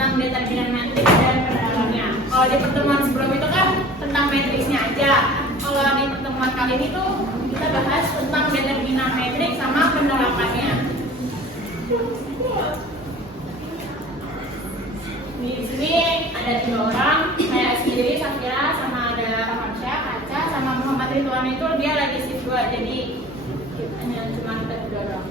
tentang determinan matriks dan pendalamannya. Kalau di pertemuan sebelum itu kan tentang matriksnya aja. Kalau di pertemuan kali ini tuh kita bahas tentang determinan matriks sama pendalamannya. Di sini ada 3 orang, saya sendiri, Safira, sama ada Rahamsyah, Kaca, sama Muhammad Ridwan itu dia lagi shift 2, jadi hanya cuma kita 2 orang.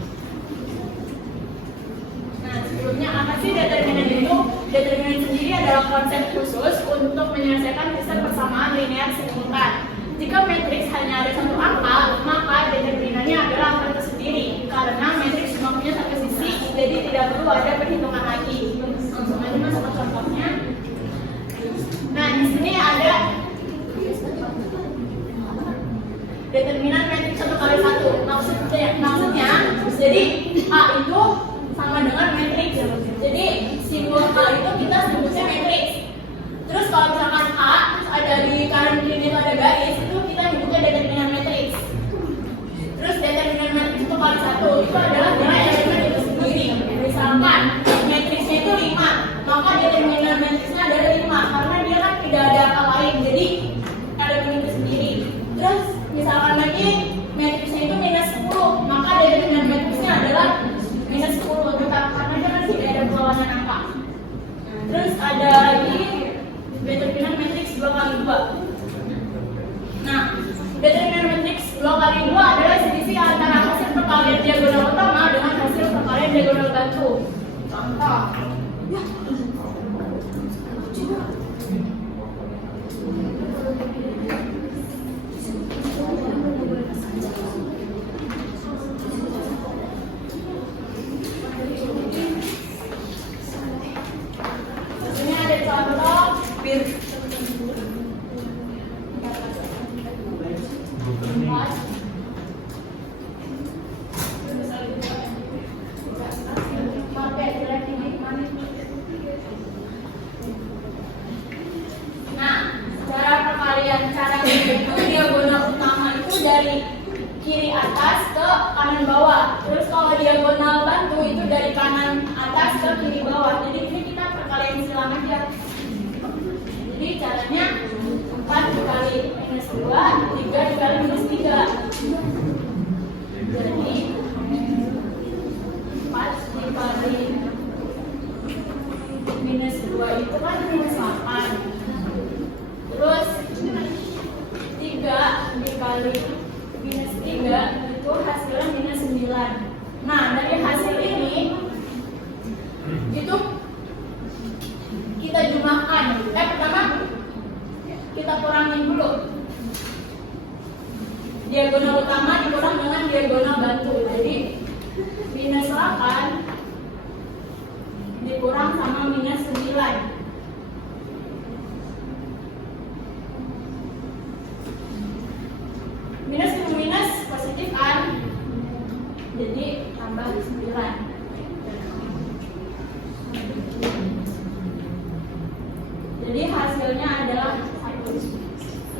Nah, sebelumnya apa sih determinan itu? Determinan sendiri adalah konsep khusus untuk menyelesaikan sistem persamaan linear simultan. Jika matriks hanya ada satu angka, maka determinannya adalah angka tersendiri. Karena matriks cuma punya satu sisi, jadi tidak perlu ada perhitungan lagi. Langsung aja masuk ke contohnya. Nah, di sini ada determinan matriks 1 kali 1. Maksudnya, jadi A itu sama dengan matriks. Jadi simbol A itu kita sebutnya matriks. Terus kalau misalkan A ada di kanan kiri itu ada garis, itu kita nyebutnya determinan matriks. Terus determinan matriks 1 kali 1 itu adalah nilai elemen itu sendiri. Misalkan matriksnya itu 5, maka determinan matriksnya adalah 5 karena dia kan tidak ada angka lain, jadi elemen itu sendiri. Terus misalkan lagi matriksnya itu -10, maka determinan matriksnya adalah -10 tetap karena dia kan tidak ada perlawanan angka. Terus ada lagi determinan matriks 2 kali 2. Nah, determinan matriks 2 kali 2 adalah selisih antara hasil perkalian diagonal utama dengan hasil perkalian diagonal bantu. Contoh. Ini ada contoh cara itu diagonal utama itu dari kiri atas ke kanan bawah. Terus kalau diagonal bantu itu dari kanan atas ke kiri bawah. Jadi ini kita perkalian silang aja. Jadi caranya 4 dikali -2, 3 dikali -3. Jadi 4 dikali -2 itu kan -8. Terus 3 dikali -3 itu hasilnya -9. Nah, dari hasil ini itu kita jumlahkan. Pertama kita kurangin dulu. Diagonal utama dikurang dengan diagonal bantu. Jadi -8 dikurang sama -9. Minus ke minus positif kan, jadi tambah 9. Jadi hasilnya adalah 1.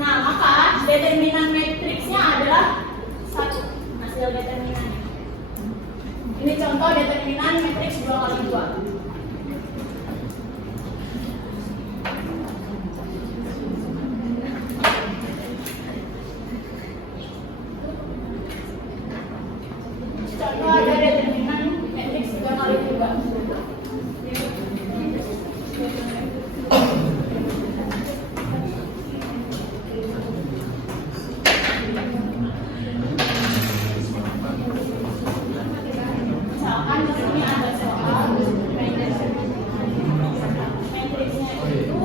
Nah, maka determinan matriksnya adalah 1. Hasil determinannya. Ini contoh determinan matriks 2 kali 2. Contoh ada determinan matriks 3 kali 3. Misalkan di sini ada soal matriksnya itu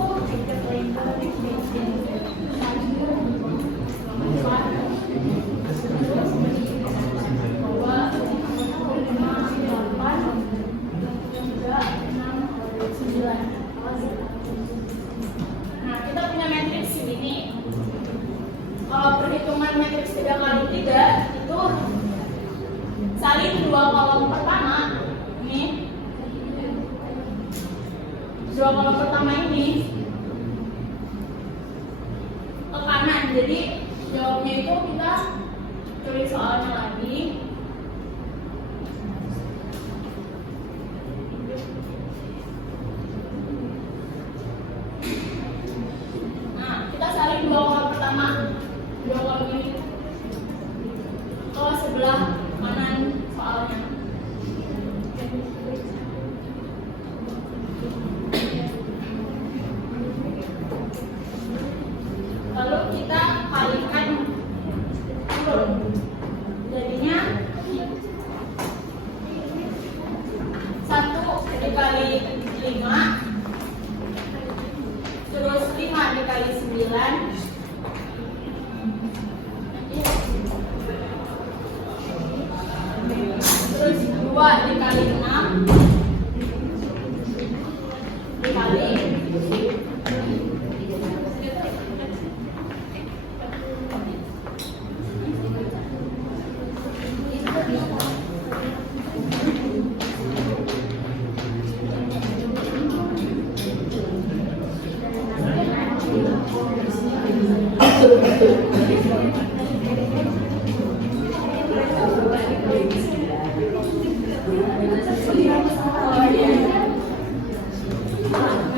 Nah, kita punya matriks ini. Kalau perhitungan matriks 3 kali 3 itu salin 2 kolom pertama ini. 2 kolom pertama ini ke kanan. Jadi jawabnya itu kita tulis soalnya lagi. sama dua kolom ini ke sebelah kanan soalnya. Lalu kita kalikan kurung, jadinya 1 dikali 5, terus 5 dikali 9, terus 2 dikali 6 dikali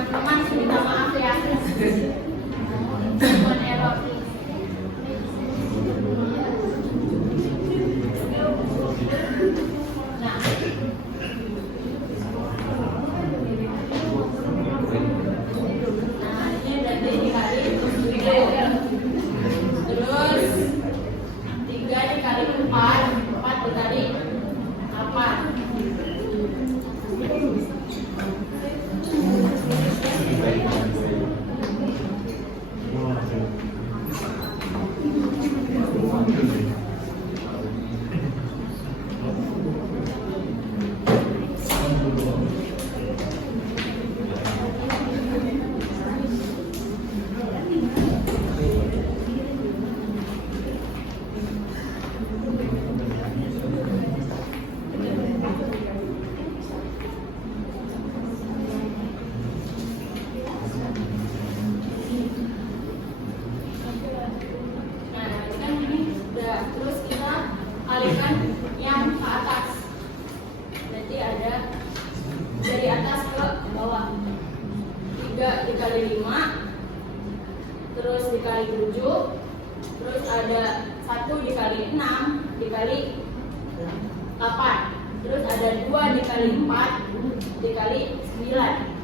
teman-teman, minta maaf ya. Bukan error. Nah, ini berarti dikali 3. Terus 3 dikali 4, 4 dikali 8. Terus kita alihkan yang ke atas, jadi ada dari atas ke bawah. 3 dikali 5, terus dikali 7, terus ada 1 dikali 6 dikali 8, terus ada 2 dikali 4 dikali 9.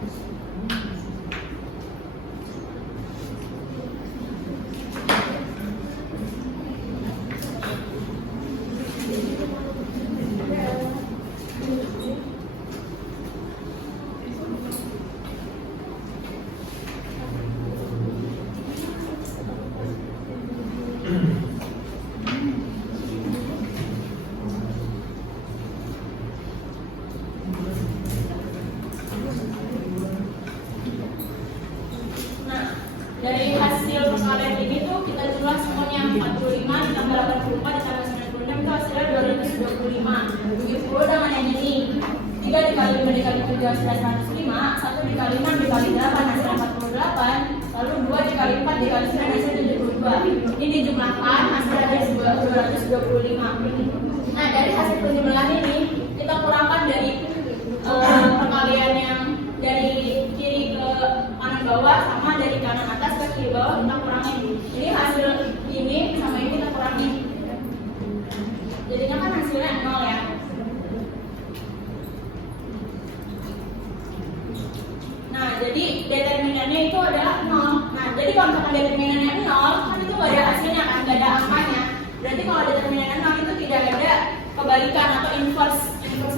Dari hasil perkalian ini tuh kita jumlah semuanya 45 ditambah 84 ditambah 96 itu hasilnya 225. Begitu pula dengan yang ini, 3 dikali 5 dikali 7 hasilnya 105, 1 dikali 6 dikali 8 hasilnya 48, lalu 2 dikali 4 dikali 9 hasilnya 72. Ini dijumlahkan hasilnya ada 225. Nah, dari hasil penjumlahan ini kita kurangkan dari perkalian yang dari kiri ke kanan bawah sama dari kanan atas ke kiri bawah kita kurangin. Jadi hasil ini sama ini kita kurangin. Jadinya kan hasilnya 0 ya. Nah, jadi determinannya itu adalah 0. Nah, jadi kalau misalkan determinannya 0, kan itu gak ada hasilnya kan, gak ada angkanya. Berarti kalau determinannya 0 itu tidak ada kebalikan atau inverse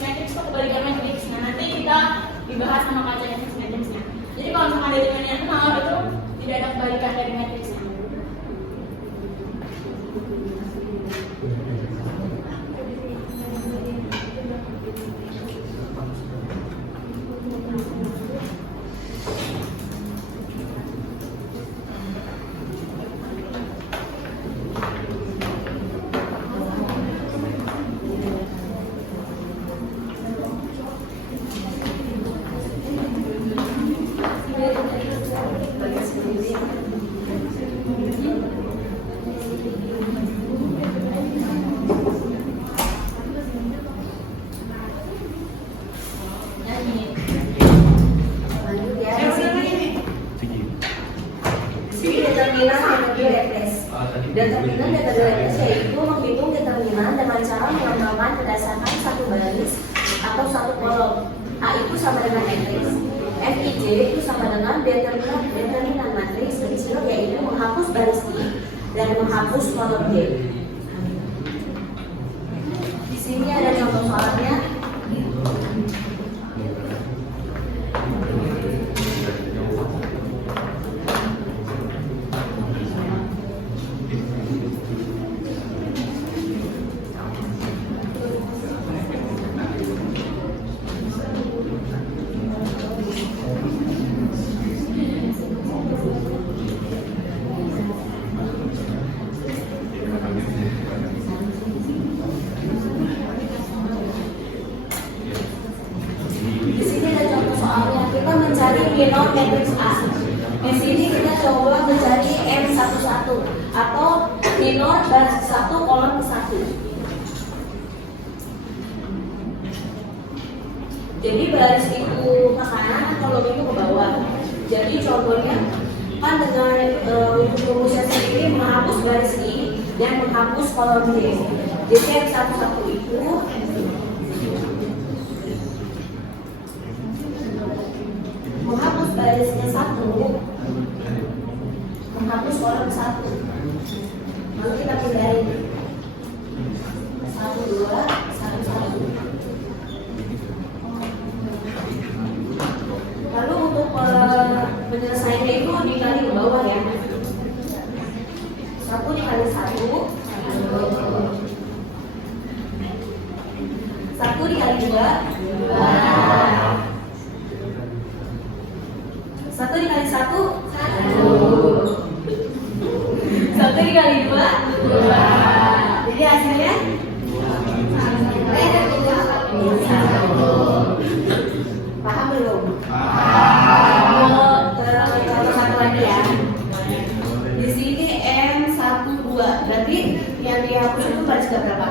matrix atau kebalikan matrix. Nah, nanti kita dibahas sama kaca inverse matrixnya. Jadi kalau misalkan determinannya 0 itu tidak ada kebalikan dari matriksnya. Determinan metodologi yaitu menghitung determinan dengan cara mengembangkan berdasarkan satu baris atau satu kolom. A itu sama dengan matriks. Fij itu sama dengan determinan matriks kecil yaitu menghapus baris I dan menghapus kolom J. Di sini ada contoh soalnya. Minor matriks A. Di sini kita coba mencari M11 atau minor baris 1 kolom 1. Jadi baris itu ke kanan, kolom itu ke bawah. Jadi contohnya kan dengan untuk rumusnya sendiri menghapus baris I dan menghapus kolom J. Jadi M11 itu menghapus barisnya 1, menghapus kolom 1. Lalu kita pindahin 1, 2, 1, 1. Lalu untuk penyelesaiannya itu dikali ke bawah ya. 1 dikali 1, 1 dikali 2, 1 dikali 1, 1 dikali 2, 2. Jadi hasilnya paham belum? Kalau satu lagi ya. Di sini M12, berarti yang dihapus itu baris berapa?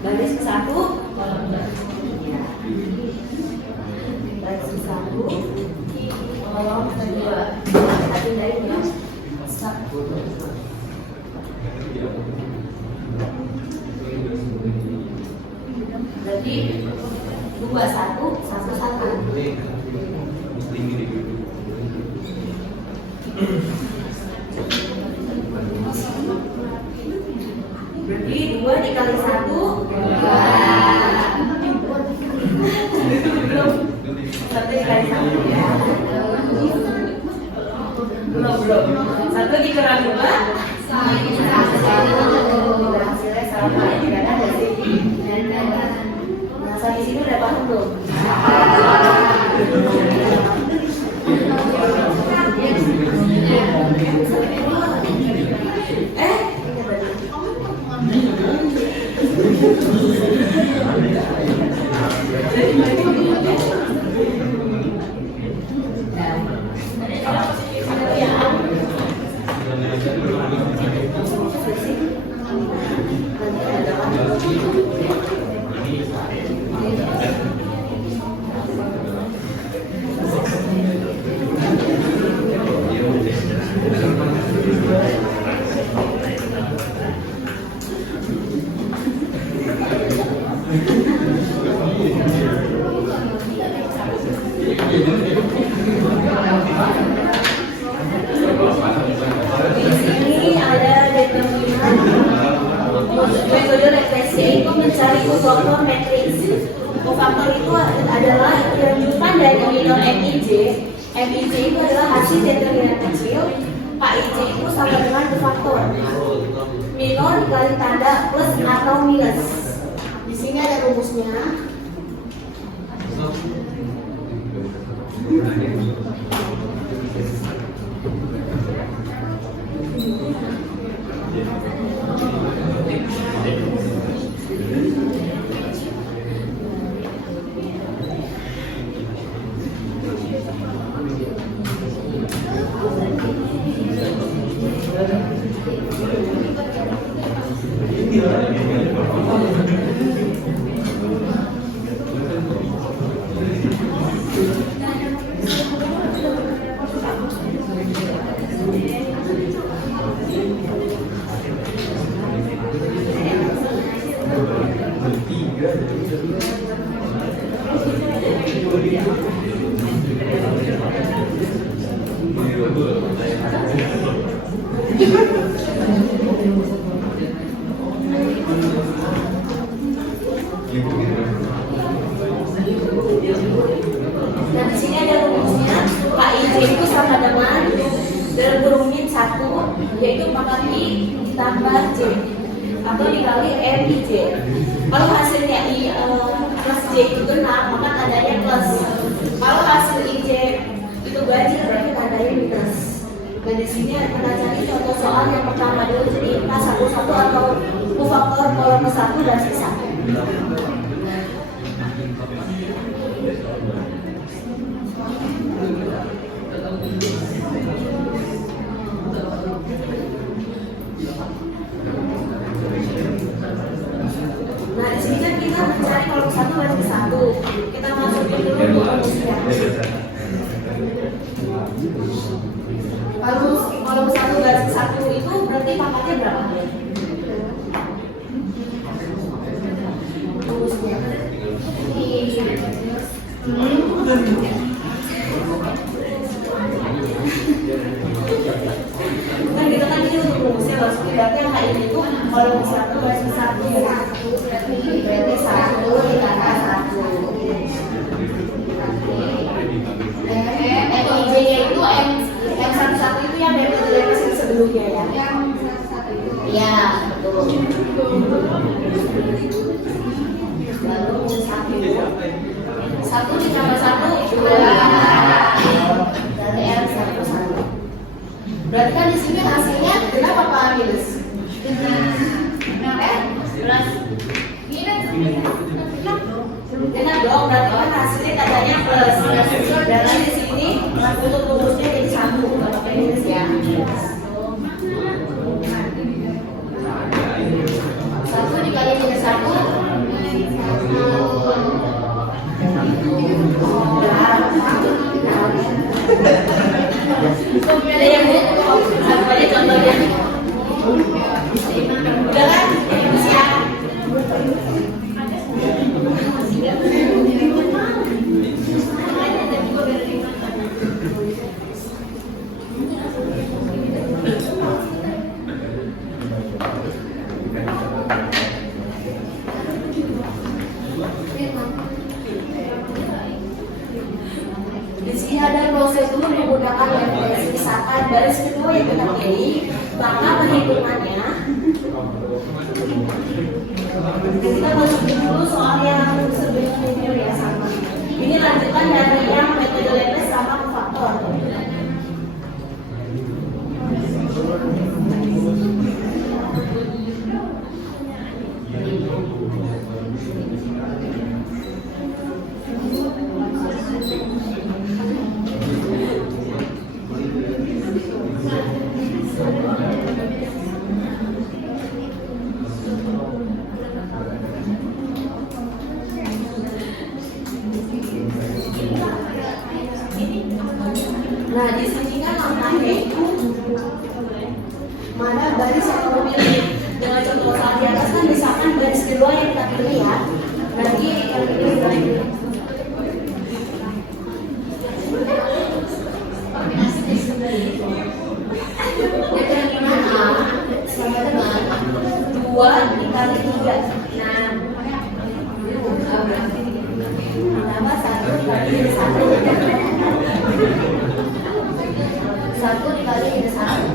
Baris ke 1, baris ke 1, kolom kedua. Tadi dari ya. Berarti 2, 1, 1, 1. Berarti 2 dikali 1, 2. 1 dikali 1 ya. Belum. 1 dikurang 2, 1. Hasilnya sama, tidak ada sini. Nah, sampai sini udah paham belum? Mencari kofaktor matriks. Kofaktor itu adalah rujukan dari minor Mij. Mij itu adalah hasil determinan kecil. Kij itu sama dengan kofaktor. Minor dikali tanda plus atau minus. Di sini ada rumusnya. Nah, di sini ada rumusnya. KIJ itu sama dengan dalam kurung min 1, yaitu pangkat I ditambah J atau dikali MIJ. Kalau hasilnya I plus J itu benar, maka tandanya plus. Kalau hasil IJ itu ganjil, berarti tandanya minus. Dan di sini kita cari contoh soal yang pertama dulu, jadi K11 atau faktor kolom ke 1 dan sisa. Nah, di sini kan kita mencari kolom 1 banding 1. Kita masukin dulu rumusnya. Kalau kolom 1 banding 1 itu berarti pangkatnya berapa? Rumusnya. Kan kita kan ini untuk rumusnya, maksudnya berarti yang kayak ini tuh kolom 1 banding 1 berarti 1 ditambah 1. MIJ-nya itu yang 1 itu yang dari mesin sebelumnya ya? Iya, betul. Lalu 1 ditambah 1 2 dari R 1. Berarti kan di sini hasilnya genap apa minus? Plus genap dong, berarti kan hasilnya katanya plus. Dan di sini untuk rumusnya jadi 1, nggak pakai minus ya. 1 dikali minus 1 ada yang apa aja contohnya? Udah kan? Siap. Di sini ada prosedur menggunakan referensi. Misalkan baris kedua yang kita pilih, maka perhitungannya kita masukin dulu soal yang sebelumnya ya sama. Ini lanjutan dari yang metode Lebes sama faktor. Nah, di sini kan angkanya itu mana baris yang kamu pilih. Dengan contoh saat di atas kan misalkan baris kedua yang kita pilih ya. Berarti yang pilih determinan A sama dengan 2 dikali 3. Nah, tambah 1 dikali 1. 1 dikali minus 1.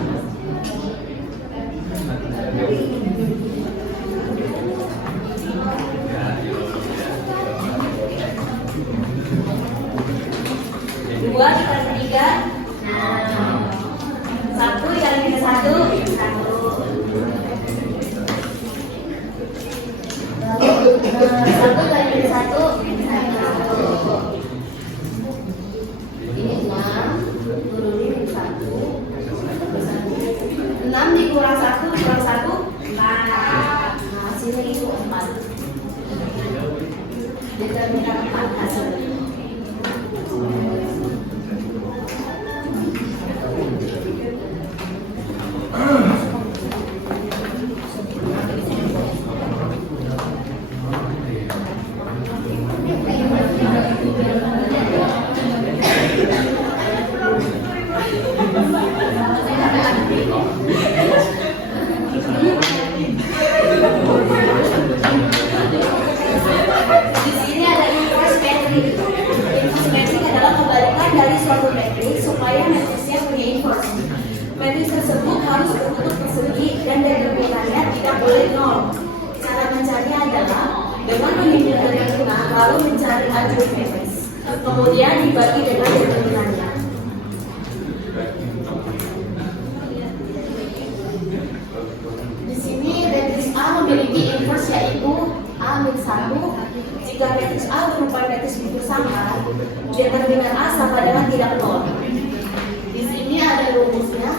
Dua dikali 3. 1 dikali minus 1. 1 kali minus 1. Ini 6. Turunin 1. 6 dikurang 1 kurang 1 4. Nah, hasilnya itu 4. Determinan 4 hasilnya. Di sini ada inverse matrix. Inverse matrix adalah kebalikan dari suatu matrix supaya matriksnya punya inverse. Matriks tersebut harus berbentuk persegi dan determinannya tidak boleh nol. Cara mencarinya adalah dengan menghitungkan determinan lalu mencari adjoint matrix. Kemudian dibagi dengan determinannya. Di sini matriks A memiliki inverse yaitu A-1. Jika matriks A berupa matriks bersama, determinan A sama dengan tidak nol. Di sini ada rumusnya.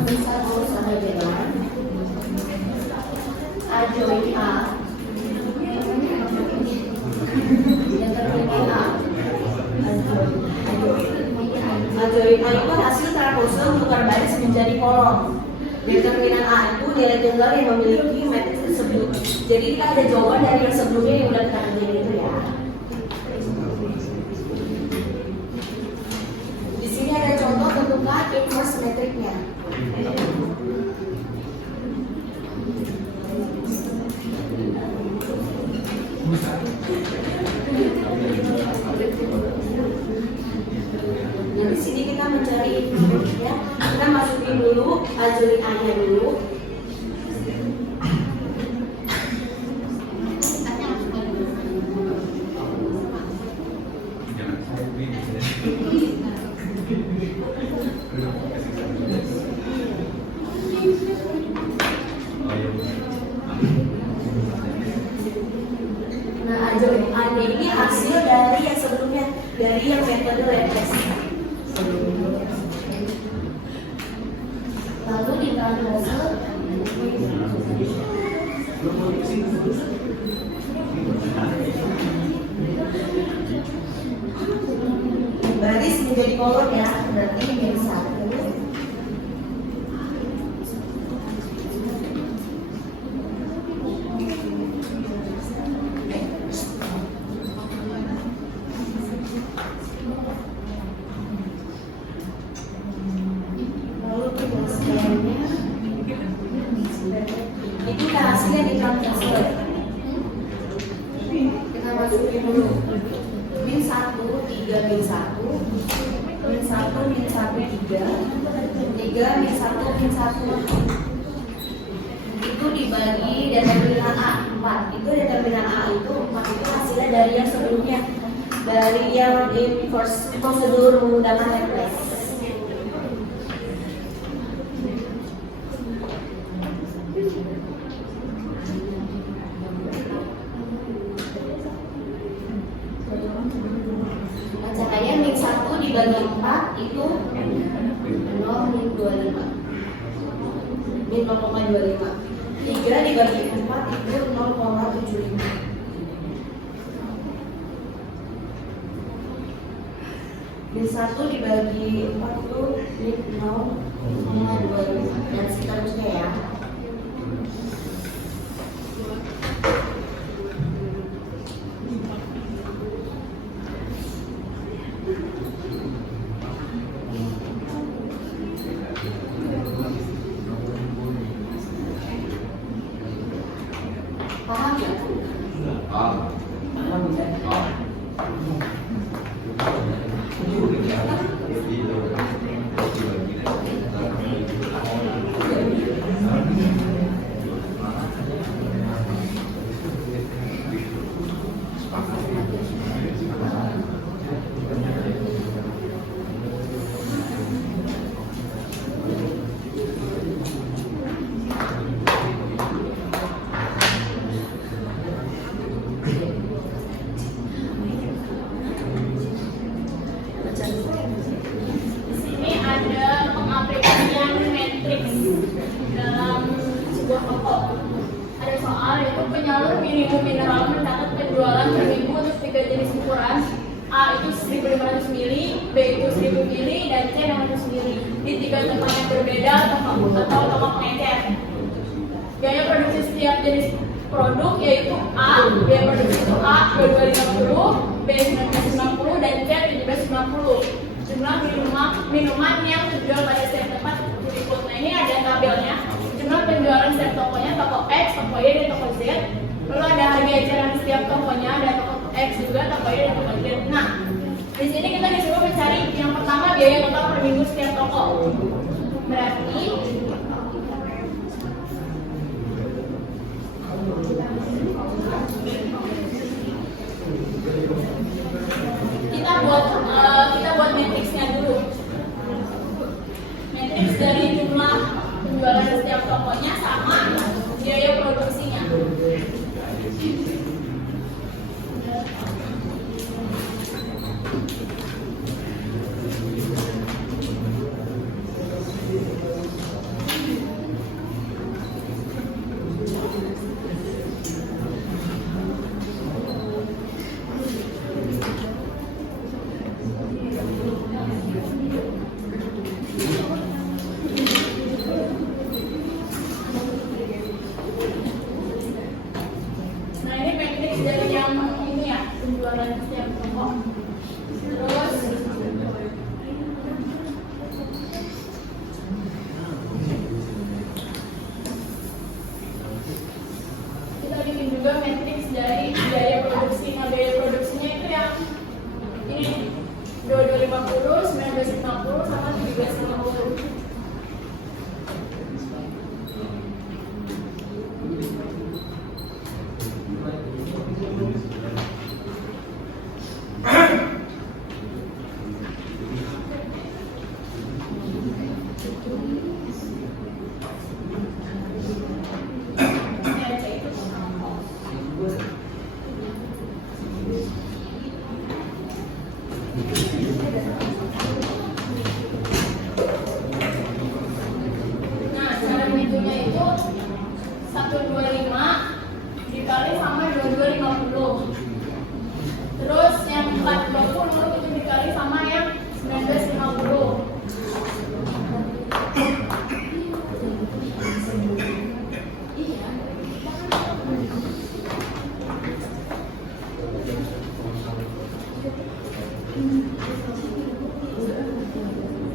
A-1 sama dengan adjoint A. Determinan A. Adjoint A itu hasil transpose tukar baris menjadi kolom. Determinan A itu nilai tunggal yang memiliki matriks tersebut. Jadi kita ada jawaban dari yang sebelumnya yang udah kita kerjain itu ya. Di sini ada contoh tentukan inverse matrixnya. Nah, di sini kita mencari inverse-nya. Kita masukin dulu adjoint A-nya dulu. Nah, adjoint A-nya ini hasil dari yang sebelumnya, dari yang metode Laplace. Lalu ditranspose baris menjadi kolom ya, berarti min 1. Ini kita hasilnya di transpose. Kita masukin dulu min 1, 3 min 1, min 1, min 1, 3, 3 min 1, min 1. Itu dibagi determinan A 4. Itu determinan A itu 4 itu hasilnya dari yang sebelumnya, dari yang inverse prosedur menggunakan Laplace. Caranya min 1 dibagi 4 itu 0 min 25. Min 0,25. 3 dibagi 4 itu 0,75. Min 1 dibagi 4 itu min 0,25 dan seterusnya ya. Paham ya? Ini ada pengaplikasian matriks dalam sebuah toko. Ada soal yaitu penyalur minimum mineral mencatat penjualan per minggu untuk 3 jenis ukuran. A itu 1.500 mili, B itu 1.000 mili, dan C 600 mili di 3 tempat yang berbeda atau toko pengecer. Biaya produksi setiap jenis produk yaitu A, biaya produksi itu A 2250, B 1990, dan C 1790. Jumlah minimal minuman yang terjual pada setiap tempat berikut. Nah ini ada tabelnya, jumlah penjualan setiap tokonya, toko X, toko Y, dan toko Z. Lalu ada harga eceran setiap tokonya, ada toko X juga, toko Y, dan toko Z. Nah di sini kita disuruh mencari yang pertama biaya total per minggu setiap toko. Berarti kita buat matriksnya dulu. Matriks dari jumlah penjualan setiap tokonya sama biaya produksinya. Nah ini matriks dari yang ini ya, penjualan setiap toko. Terus kita bikin juga matriks dari biaya produksi. Nah biaya produksinya itu yang ini 2250, 1950, sama 1350. Nah, cara menghitungnya itu 125 dikali sama 2250. Terus yang 420 itu dikali sama yang 1950.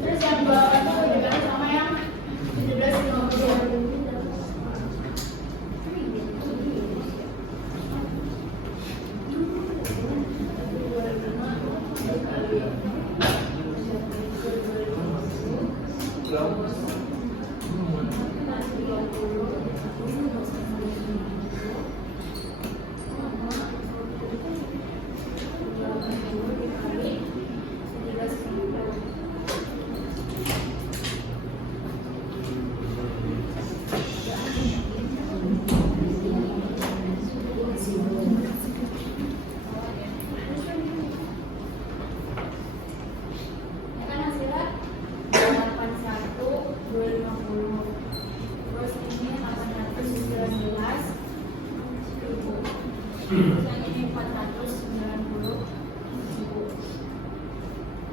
Terus yang 200 dikali sama yang 1750.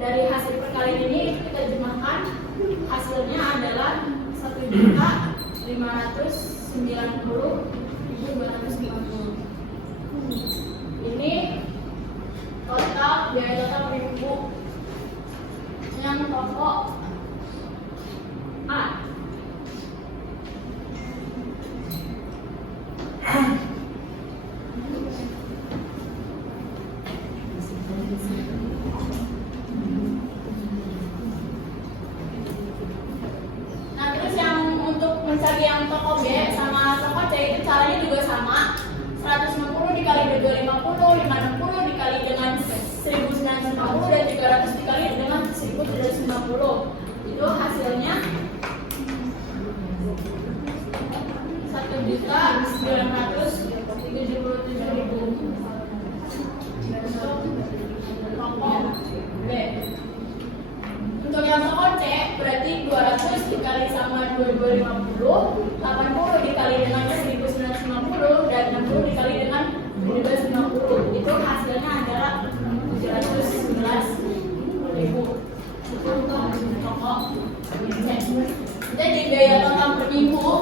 Dari hasil perkalian ini kita jumlahkan, hasilnya adalah 1.590.250. Ini total biaya total minggu yang toko A. Nah terus yang untuk mencari yang toko B sama toko C itu caranya juga sama. 160 dikali 250, 560 dikali dengan 1950, dan 300 dikali dengan 1750. Itu hasilnya 1.977.000. Toko B. Untuk yang toko C berarti 200 dikali sama 2250, 80 dikali dengan 1950, dan 60 dikali dengan 1750. Itu hasilnya adalah 711.000. Toko C. Jadi biaya total per minggu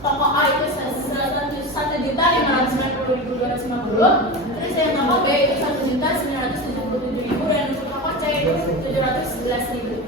toko A itu 1.590.250. Terus yang toko B itu 1.977.000, dan untuk toko C itu 711.000.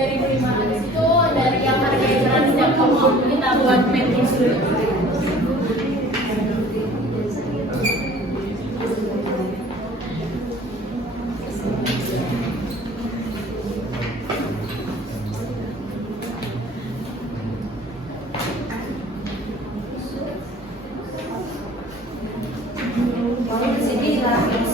3.500 itu dari yang harga eceran setiap tahun kita buat matrix dulu. Lalu di sini jelaskan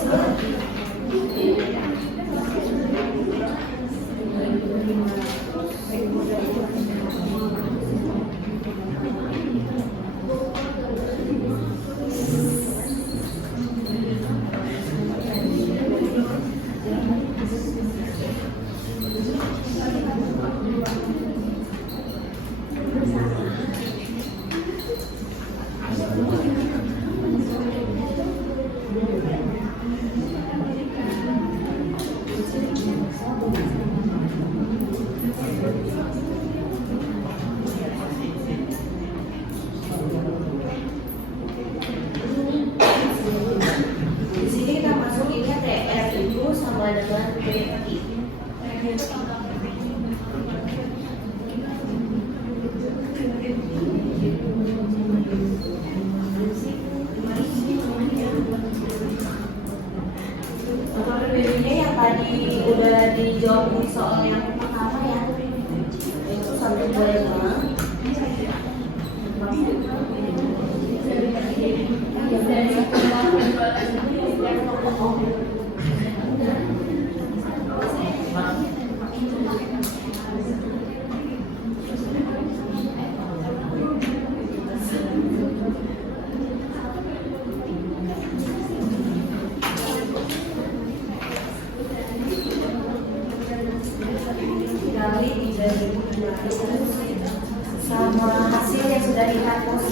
di sini kita masukinnya TR itu sama dengan PI. Untuk PBB-nya yang tadi udah dijawab di soal yang pertama ya, itu 125. Kali 3.200 sama hasil yang sudah dihapus.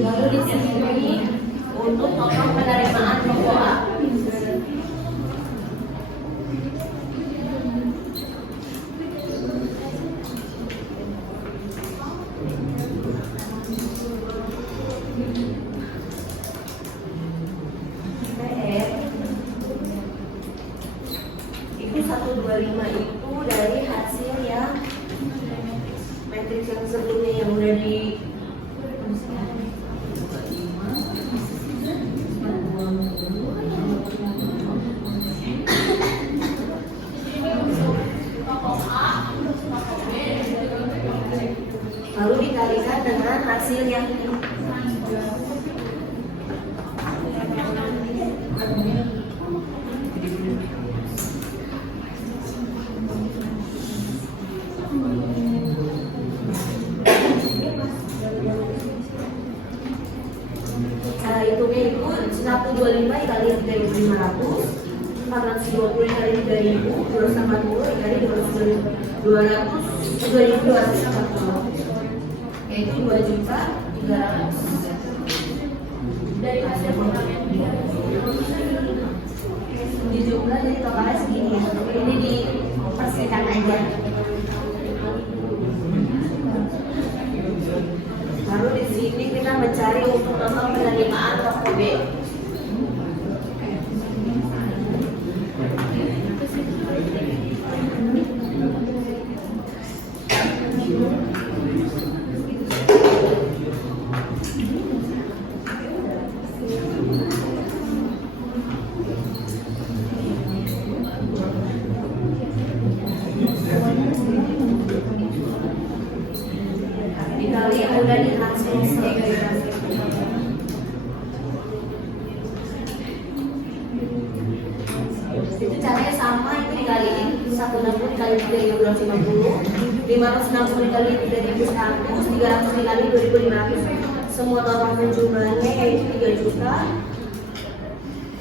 Lalu di sini untuk total penerimaan pokok A. Itu 125 itu dari hasil yang matriks yang sebelumnya yang udah di lalu dikalikan dengan hasil yang cara hitungnya itu 125 dikali 3.500, 420 dikali 3.000, 240 dikali 2.240, yaitu 2.300.000 Dari hasil program yang dijumlah jadi totalnya segini ya. Ini dipersihkan aja. Lalu di sini kita mencari untuk total penerimaan pokok B. Dikali yang udah dihasil itu caranya sama, itu dikaliin 160 dikali 3.250 560 dikali 3.100, 300 dikali 2.500. Semua total penjualannya yaitu 3 juta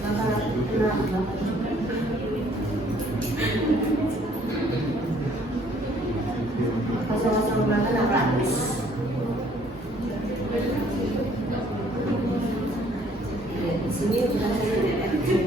800. Kosong-kosong berapa? 600. Di sini kita lihat 200.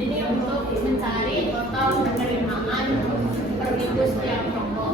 Ini untuk mencari total penerimaan per minggu setiap toko.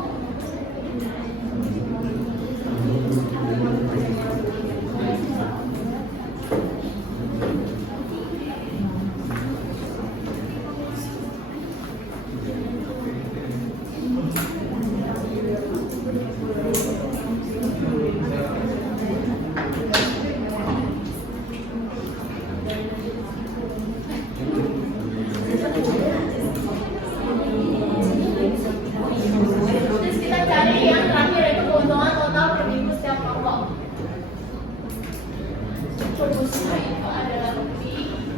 Terus kita cari yang terakhir itu keuntungan total per minggu setiap toko. Rumusnya itu adalah P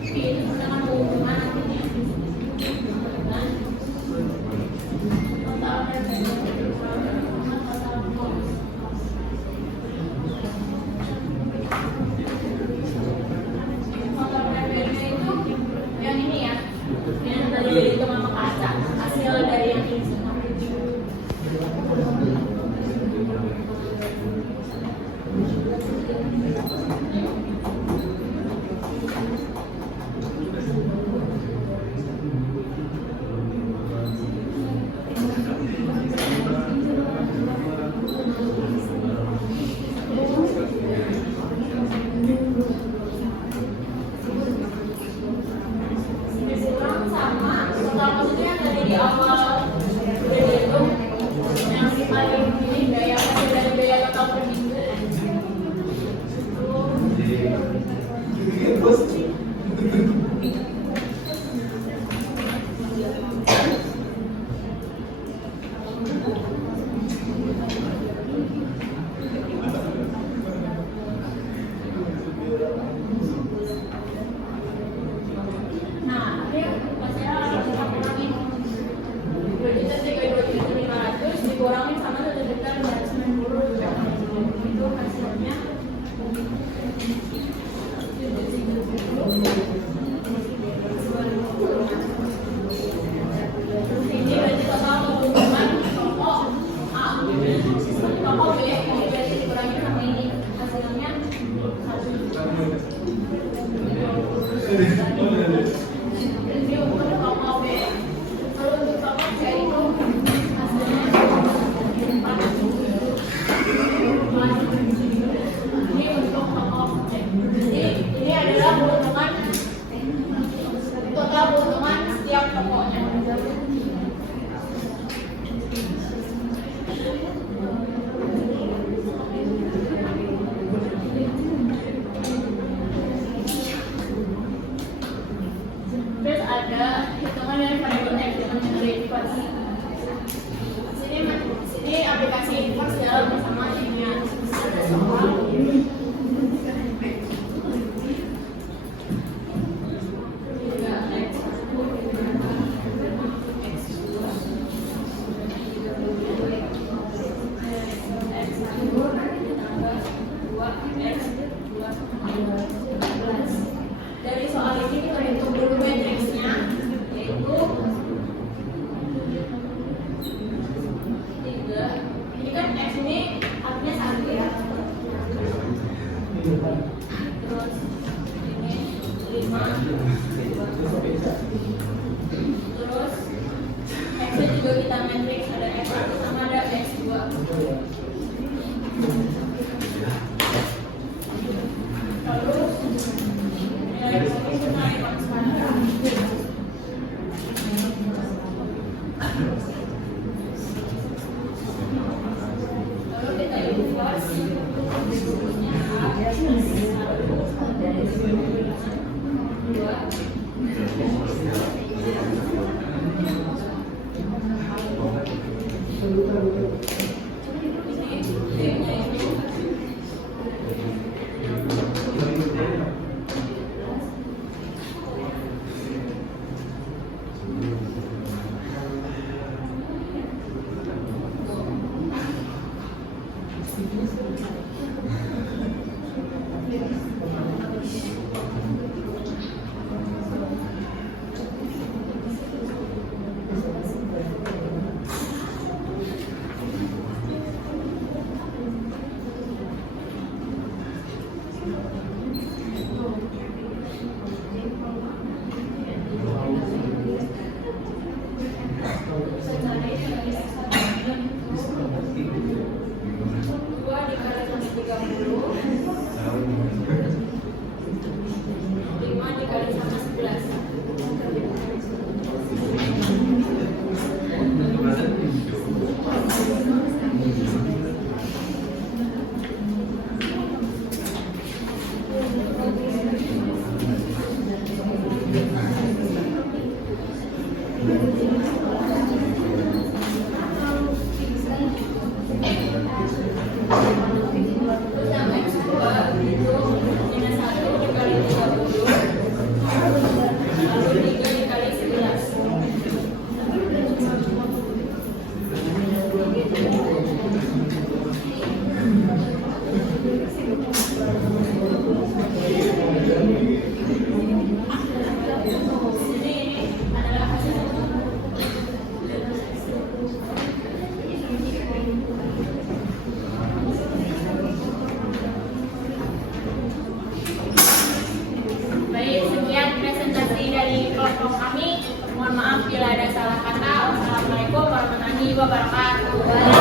itu dengan keuntungan nantinya dengan total revenue total cost. Total revenue itu yang ini ya, yang dari hitungan kaca, hasil dari yang ini semua. Kurang sama total cost yang dari di awal udah dihitung, yang paling ini biaya hasil dari biaya total per minggu. Nah, ini maksudnya kita kurangin 2 juta dikali 2.500 dikurangin sama 1 juta 590. Itu hasilnya ini berarti total keuntungan toko A. Toko B ini berarti dikurangin sama ini hasilnya 1 juta. Ini untuk toko B. Kalau untuk toko C itu hasilnya 4 juta. Ini untuk toko C. Jadi ini adalah keuntungan total keuntungan setiap tokonya. Terus ada hitungan dari variable X dengan dari inverse. Sini aplikasi inverse dalam bersama ini ada soal. Dari soal ini kita hitung dulu matriksnya, yaitu 3. Ini kan X ini artinya 1 ya. Terus ini 5. Terus X-nya juga kita matriks, ada X1 sama ada X2. Terus nilai X itu naik ekspansi. Lalu kita inverse berikutnya Baik, sekian presentasi dari kelompok kami. Mohon maaf bila ada salah kata. Wassalamualaikum warahmatullahi wabarakatuh.